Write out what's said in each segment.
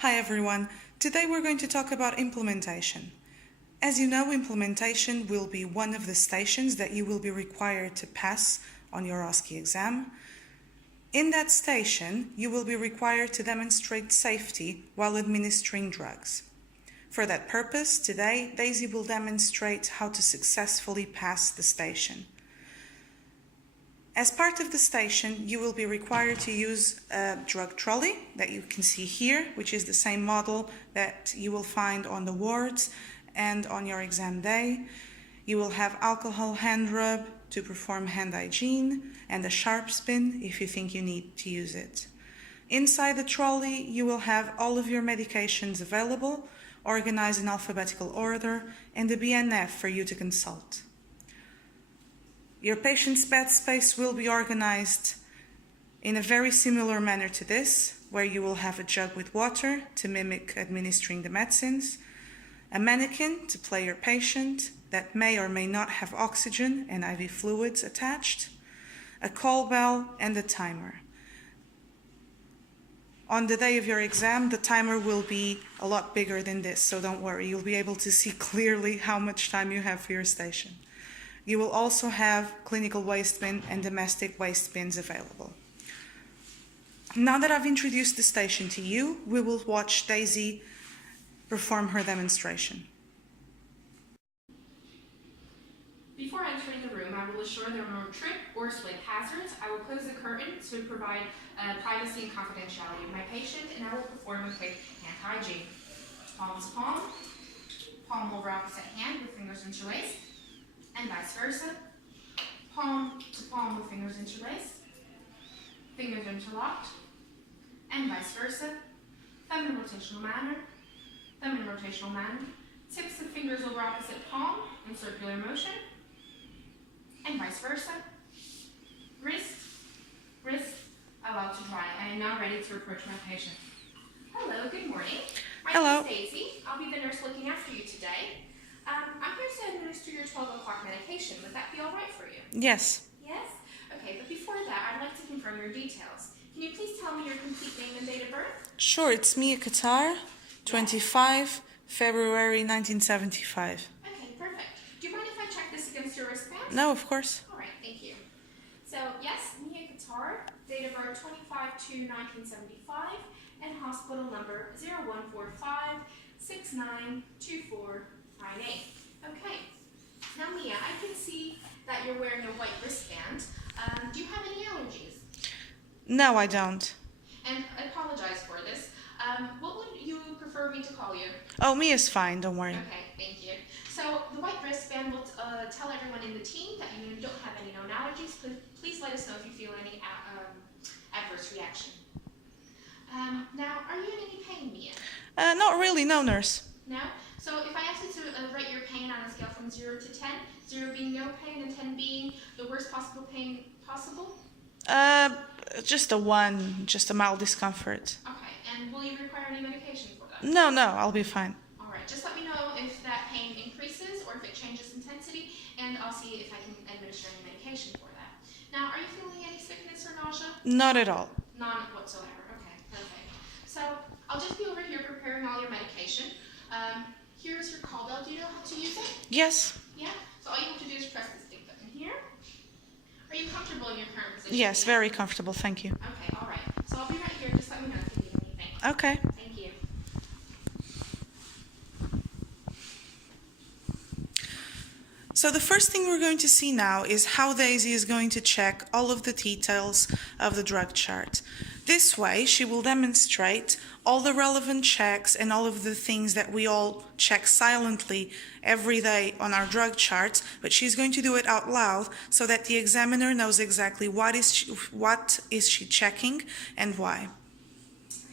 Hi everyone, today we're going to talk about implementation. As you know, implementation will be one of the stations that you will be required to pass on your OSCE exam. In that station, you will be required to demonstrate safety while administering drugs. For that purpose, today, Daisy will demonstrate how to successfully pass the station. As part of the station, you will be required to use a drug trolley that you can see here, which is the same model that you will find on the wards and on your exam day. You will have alcohol hand rub to perform hand hygiene and a sharp spin if you think you need to use it. Inside the trolley, you will have all of your medications available, organized in alphabetical order, and a BNF for you to consult. Your patient's bed space will be organized in a very similar manner to this, where you will have a jug with water to mimic administering the medicines, a mannequin to play your patient that may or may not have oxygen and IV fluids attached, a call bell, and a timer. On the day of your exam, the timer will be a lot bigger than this, so don't worry, you'll be able to see clearly how much time you have for your station. You will also have clinical waste bin and domestic waste bins available. Now that I've introduced the station to you, we will watch Daisy perform her demonstration. Before entering the room, I will assure there are no trip or slip hazards. I will close the curtain to provide privacy and confidentiality of my patient, and I will perform a quick hand hygiene. Palm to palm, palm over opposite hand with fingers interlaced, and vice versa. Palm to palm with fingers interlaced, fingers interlocked, and vice versa. Thumb in rotational manner, thumb in rotational manner. Tips of fingers over opposite palm in circular motion, and vice versa. Wrist, wrist, allowed to dry. I am now ready to approach my patient. Hello, good morning. My name is Daisy. I'll be the nurse looking after you today. I'm here to administer your 12 o'clock medication. Would that be all right for you? Yes. Yes? Okay, but before that, I'd like to confirm your details. Can you please tell me your complete name and date of birth? Sure, it's Mia Qatar, 25 February 1975. Okay, perfect. Do you mind if I check this against your wristband? No, of course. All right, thank you. So, yes, Mia Qatar, date of birth 25/2/1975, and hospital number 0145 692498. Okay. Now, Mia, I can see that you're wearing a white wristband. Do you have any allergies? No, I don't. And I apologize for this. What would you prefer me to call you? Oh, Mia's fine, don't worry. Okay, thank you. So the white wristband will tell everyone in the team that you don't have any known allergies. Please let us know if you feel any adverse reaction. Now, are you in any pain, Mia? Not really, no, nurse. No? So if I asked you to rate your pain on a scale from 0 to 10, 0 being no pain and 10 being the worst possible pain possible? Just a 1, just a mild discomfort. Okay, and will you require any medication for that? No, I'll be fine. All right, just let me know if that pain increases or if it changes intensity, and I'll see if I can administer any medication for that. Now, are you feeling any sickness or nausea? Not at all. None whatsoever. Okay, perfect. So I'll just be over here preparing all your medication. Here's your call bell. Do you know how to use it? Yes. Yeah? So all you have to do is press this big button here. Are you comfortable in your current position? Yes, very comfortable, thank you. Okay, all right. So I'll be right here. Just let me know if you need anything. Okay. Thank you. So the first thing we're going to see now is how Daisy is going to check all of the details of the drug chart. This way, she will demonstrate all the relevant checks and all of the things that we all check silently every day on our drug charts, but she's going to do it out loud so that the examiner knows exactly what is she checking and why.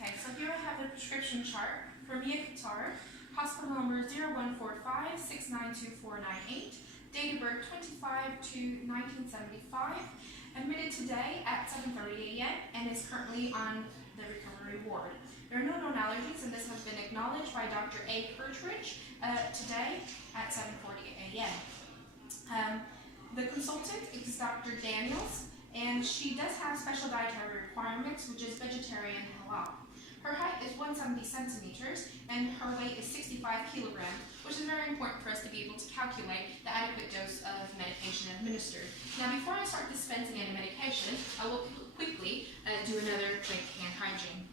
Okay, so here I have the prescription chart for Mia Qatar, hospital number 0145 692498, date of birth 25/2/1975, admitted today at 7:30 a.m. and is currently on the recovery ward. There are no known allergies, and this has been acknowledged by Dr. A. Kirchridge today at 7:40 a.m. The consultant is Dr. Daniels, and she does have special dietary requirements, which is vegetarian and halal. Her height is 170 centimeters and her weight is 65 kilograms, which is very important for us to be able to calculate the adequate dose of medication administered. Now, before I start dispensing any medication, I will quickly do another quick hand hygiene.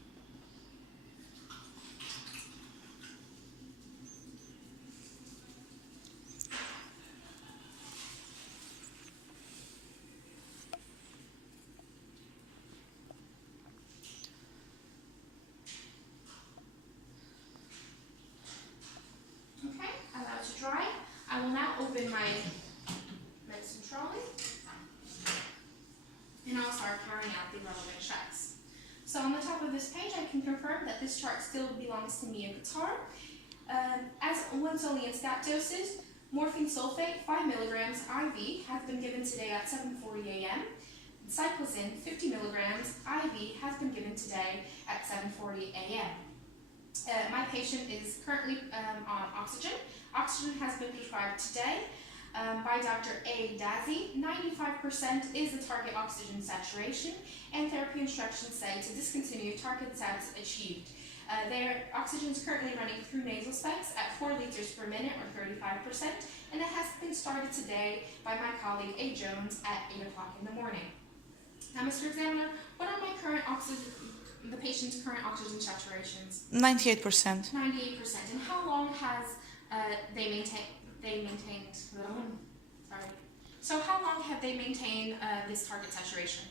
Okay, allow it to dry. I will now open my medicine trolley and I'll start carrying out the relevant checks. So on the top of this page, I can confirm that this chart still belongs to me and Qatar. As once only in stat doses, morphine sulfate 5 milligrams IV has been given today at 7:40 a.m. Cyclizin 50 milligrams IV has been given today at 7:40 a.m. My patient is currently on oxygen. Oxygen has been prescribed today by Dr. A. Daisy. 95% is the target oxygen saturation, and therapy instructions say to discontinue if target sats achieved. Their oxygen is currently running through nasal specs at 4 liters per minute or 35%, and it has been started today by my colleague A. Jones at 8 o'clock in the morning. Now, Mr. Examiner, what are my current the patient's current oxygen saturations? 98%. 98%. And how long has they maintained? Sorry. So how long have they maintained this target saturation?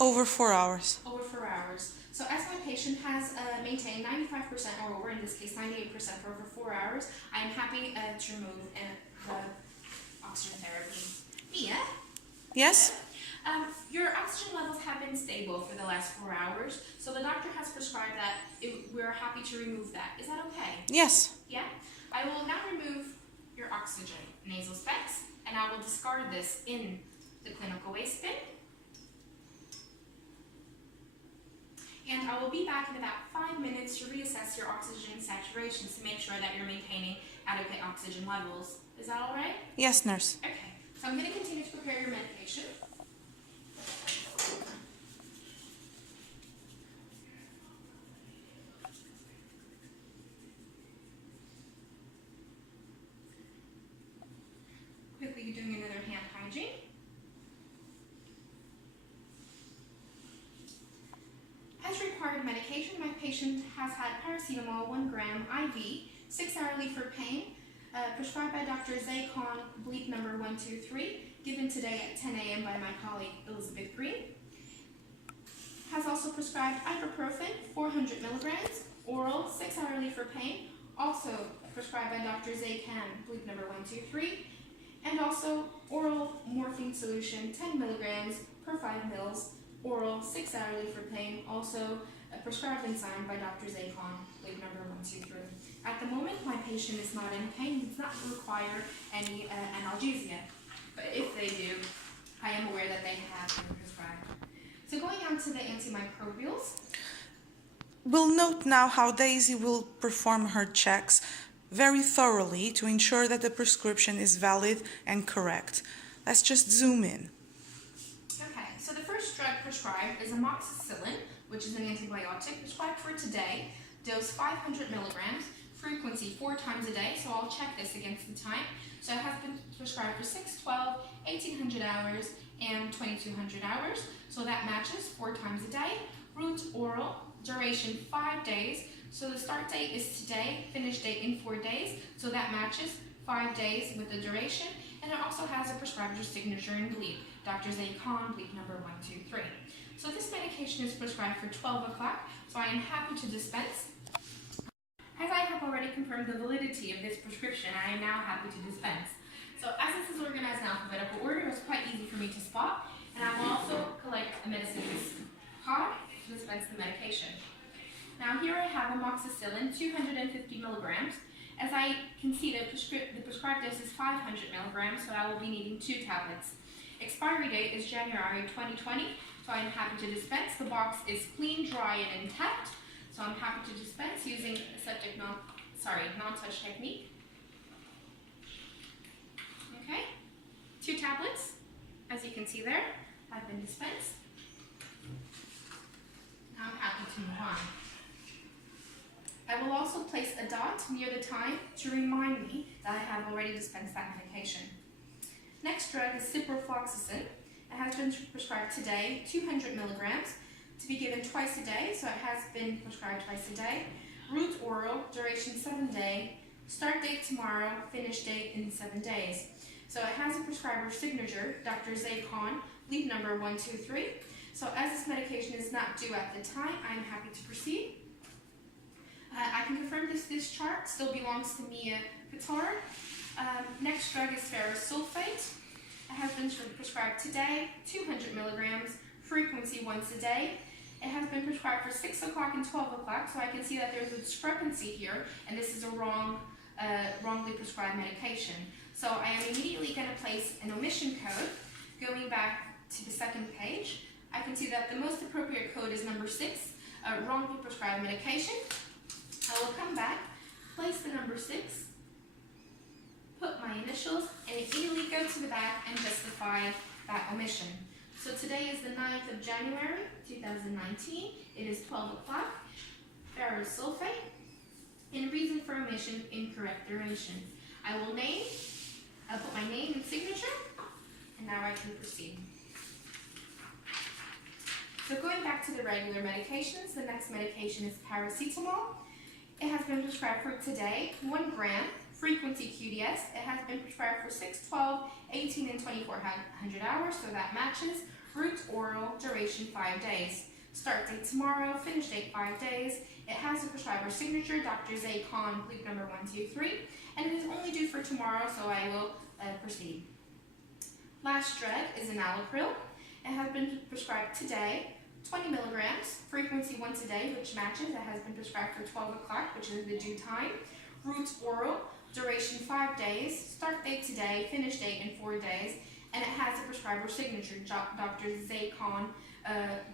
Over 4 hours. Over 4 hours. So as my patient has maintained 95% or over, in this case 98% for over 4 hours, I am happy to remove the oxygen therapy. Mia? Yes? Your oxygen levels have been stable for the last 4 hours, so the doctor has prescribed that we're happy to remove that. Is that okay? Yes. Yeah? I will now remove your oxygen nasal specs, and I will discard this in the clinical waste bin. And I will be back in about 5 minutes to reassess your oxygen saturations to make sure that you're maintaining adequate oxygen levels. Is that all right? Yes, nurse. Okay, so I'm going to continue to prepare your medication. Quickly doing another hand hygiene. As required medication, my patient has had paracetamol 1 gram IV, 6 hourly for pain, prescribed by Dr. Zaycon, bleep number 123, given today at 10 a.m. by my colleague Elizabeth Green. Has also prescribed ibuprofen 400 milligrams, oral, 6 hourly for pain, also prescribed by Dr. Zaycon, bleep number 123, and also oral morphine solution 10 milligrams per 5 mils, oral 6 hourly for pain, also prescribed and signed by Dr. Zaycon, bleep number 123. At the moment, my patient is not in pain, does not require any analgesia, but if they do, I am aware that they have been prescribed. So going on to the antimicrobials. We'll note now how Daisy will perform her checks very thoroughly to ensure that the prescription is valid and correct. Let's just zoom in. Okay, so the first drug prescribed is amoxicillin, which is an antibiotic prescribed for today, dose 500 milligrams, frequency 4 times a day, so I'll check this against the time. So it has been prescribed for 6, 12, 1800 hours, and 2200 hours, so that matches 4 times a day. Root oral, duration 5 days, so the start date is today, finish date in 4 days, so that matches 5 days with the duration, and it also has a prescriber's signature in bleep, Dr. Zaycon, bleep number 123. So this medication is prescribed for 12 o'clock, so I am happy to dispense. As I have already confirmed the validity of this prescription, I am now happy to dispense. So as this is organized in alphabetical order, it's quite easy for me to spot, and I will also collect a medicine's card to dispense the medication. Now here I have amoxicillin, 250 milligrams. As I can see, the prescribed dose is 500 milligrams, so I will be needing 2 tablets. Expiry date is January 2020, so I'm happy to dispense. The box is clean, dry, and intact, so I'm happy to dispense using aseptic non-touch technique. Okay, 2 tablets, as you can see there, have been dispensed. Now I'm happy to move on. I will also place a dot near the time to remind me that I have already dispensed that medication. Next drug is ciprofloxacin. It has been prescribed today, 200 milligrams, to be given twice a day, so it has been prescribed twice a day. Root oral, duration 7 days, start date tomorrow, finish date in 7 days. So it has a prescriber signature, Dr. Zay Khan, lead number 123. So as this medication is not due at the time, I am happy to proceed. I can confirm this chart still belongs to Mia Qatar. Next drug is ferrous sulfate. It has been prescribed today, 200 milligrams, frequency once a day. It has been prescribed for 6 o'clock and 12 o'clock, so I can see that there's a discrepancy here, and this is a wrongly prescribed medication. So I am immediately going to place an omission code. Going back to the second page, I can see that the most appropriate code is number 6, wrongly prescribed medication. I will come back, place the number 6, put my initials, and immediately go to the back and justify that omission. So today is the 9th of January, 2019. It is 12 o'clock. Ferrous sulfate. And reason for omission, incorrect duration. I'll put my name and signature, and now I can proceed. So going back to the regular medications, the next medication is paracetamol. It has been prescribed for today, 1 gram, frequency QDS. It has been prescribed for 6, 12, 18, and 2400 hours, so that matches. Root oral, duration 5 days. Start date tomorrow, finish date 5 days. It has a prescriber signature, Dr. Zay Khan, bleep number 123, and it is only due for tomorrow, so I will proceed. Last drug is enalapril. It has been prescribed today, 20 milligrams, frequency once a day, which matches. It has been prescribed for 12 o'clock, which is the due time. Root oral, duration 5 days, start date today, finish date in 4 days, and it has a prescriber signature, Dr. Zay Khan,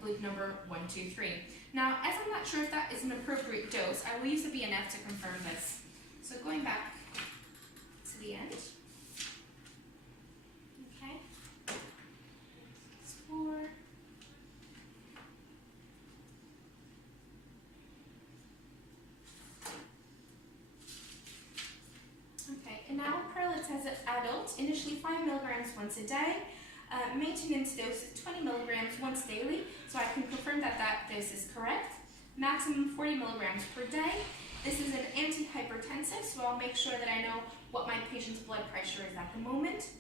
bleep number 123. Now, as I'm not sure if that is an appropriate dose, I will use the BNF to confirm this. So going back to the end. Okay. Explore. Okay, enalapril, it says adult, initially 5 milligrams once a day. Maintenance dose is 20 milligrams once daily, so I can confirm that that dose is correct. Maximum 40 milligrams per day. This is an antihypertensive, so I'll make sure that I know what my patient's blood pressure is at the moment.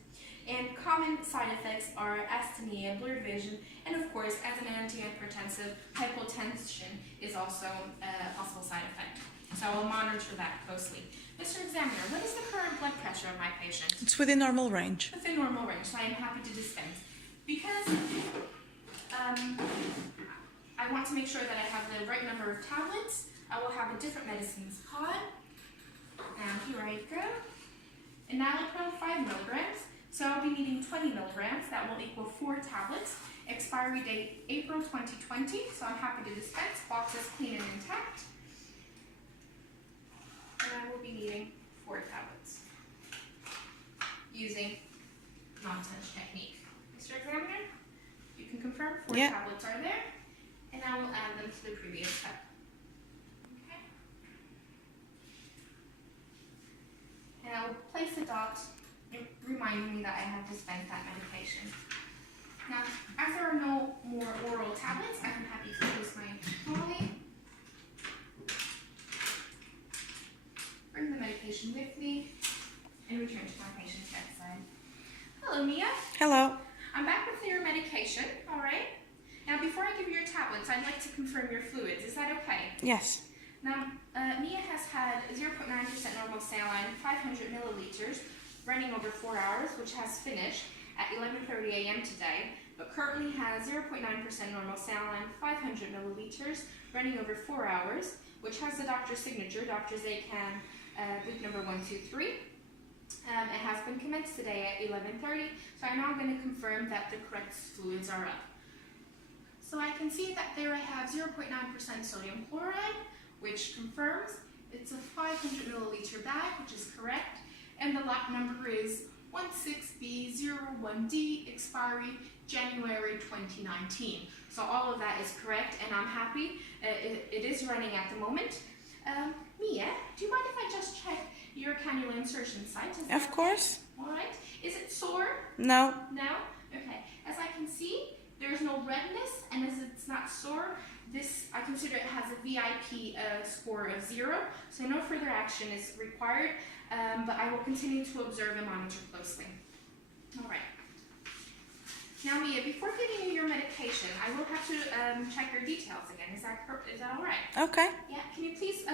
And common side effects are asthenia, blurred vision, and of course, as an antihypertensive, hypotension is also a possible side effect. So I will monitor that closely. Mr. Examiner, what is the current blood pressure of my patient? It's within normal range. Within normal range, so I am happy to dispense. Because I want to make sure that I have the right number of tablets, I will have a different medicines pod. Now here I go. Enalapril 5 milligrams, so I'll be needing 20 milligrams, that will equal 4 tablets. Expiry date April 2020, so I'm happy to dispense. Box is clean and intact. And I will be needing 4 tablets using non-touch technique. Mr. Examiner, you can confirm 4 tablets are there, and I will add them to the previous step. Okay. And I will place a dot reminding me that I have dispensed that medication. Now, as there are no more oral tablets, I'm happy to use my trolley. Bring the medication with me and return to my patient's bedside. Hello, Mia. Hello. I'm back with your medication, all right? Now, before I give you your tablets, I'd like to confirm your fluids. Is that okay? Yes. Now, Mia has had 0.9% normal saline, 500 milliliters, running over 4 hours, which has finished at 11:30 a.m. today, but currently has 0.9% normal saline, 500 milliliters, running over 4 hours, which has the doctor's signature, Dr. Zay Khan, week number 123. It has been commenced today at 11:30, so I'm now going to confirm that the correct fluids are up. So I can see that there I have 0.9% sodium chloride, which confirms it's a 500 milliliter bag, which is correct, and the lot number is 16B01D, expiry January 2019. So all of that is correct, and I'm happy. It is running at the moment. Mia, do you mind if I just check your cannula insertion site? Of course. All right. Is it sore? No. No? Okay. As I can see, there's no redness, and as it's not sore, I consider it has a VIP score of 0, so no further action is required, but I will continue to observe and monitor closely. All right. Now, Mia, before giving you your medication, I will have to check your details again. Is that all right? Okay. Yeah. Can you please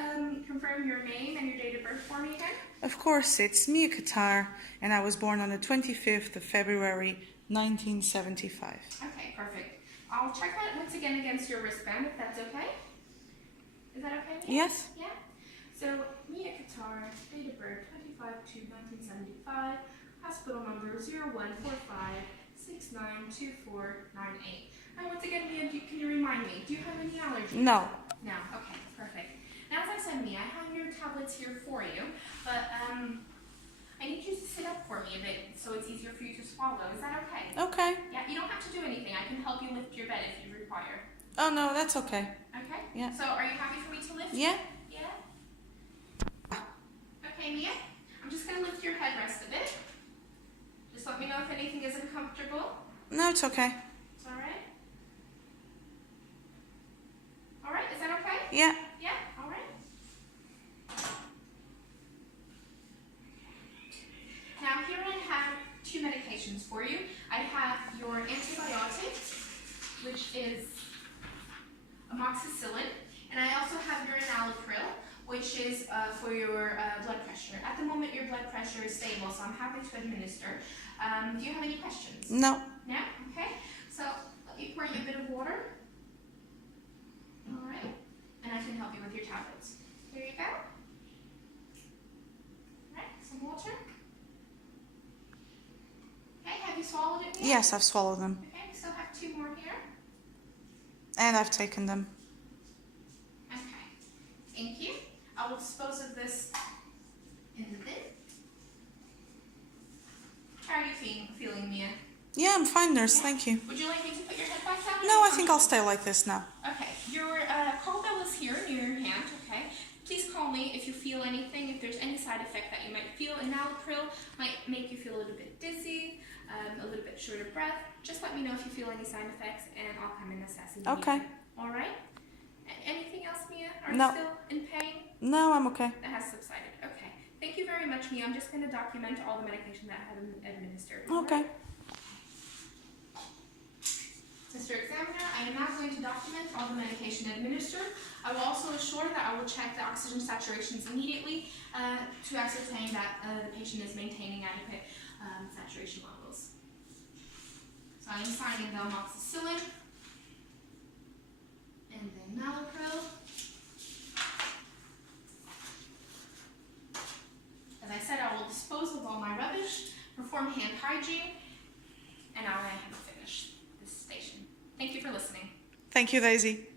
confirm your name and your date of birth for me again? Of course, it's Mia Qatar, and I was born on the 25th of February, 1975. Okay, perfect. I'll check that once again against your wristband, if that's okay. Is that okay, Mia? Yes. Yeah. So, Mia Qatar, date of birth 25/2/1975, hospital number 0145692498. And once again, Mia, can you remind me, do you have any allergies? No. No. Okay, perfect. Now, as I said, Mia, I have your tablets here for you, but I need you to sit up for me a bit so it's easier for you to swallow. Is that okay? Okay. Yeah, you don't have to do anything. I can help you lift your bed if you require. Oh, no, that's okay. Okay? Yeah. So, are you happy for me to lift? Yeah? Yeah? Okay, Mia. I'm just going to lift your headrest a bit. Just let me know if anything isn't comfortable. No, it's okay. It's alright? Alright, is that okay? Yeah. Yeah? Alright. Now, here I have 2 medications for you. I have your antibiotic, which is amoxicillin, and I also have your enalapril, which is for your blood pressure. At the moment, your blood pressure is stable, so I'm happy to administer. Do you have any questions? No. No? Okay. So, let me pour you a bit of water. All right. And I can help you with your tablets. Here you go. All right, some water. Okay, have you swallowed it yet? Yes, I've swallowed them. Okay, we still have 2 more here. And I've taken them. Okay, thank you. I will dispose of this in the bin. How are you feeling, Mia? Yeah, I'm fine, nurse. Yeah. Thank you. Would you like me to put your head back down? No, I think I'll stay like this now. Okay, your call bell is here near your hand, okay? Please call me if you feel anything, if there's any side effect that you might feel. Enalapril might make you feel a little bit dizzy, a little bit short of breath. Just let me know if you feel any side effects, and I'll come and assess it. Okay. All right? Anything else, Mia? Are No. you still in pain? No, I'm okay. That has subsided. Okay. Thank you very much, Mia. I'm just going to document all the medication that I have administered. Okay. Mr. Examiner, I am now going to document all the medication administered. I will also assure that I will check the oxygen saturations immediately to ascertain that the patient is maintaining adequate saturation levels. So I am signing the amoxicillin and the enalapril. As I said, I will dispose of all my rubbish, perform hand hygiene, and I have finished this station. Thank you for listening. Thank you, Daisy.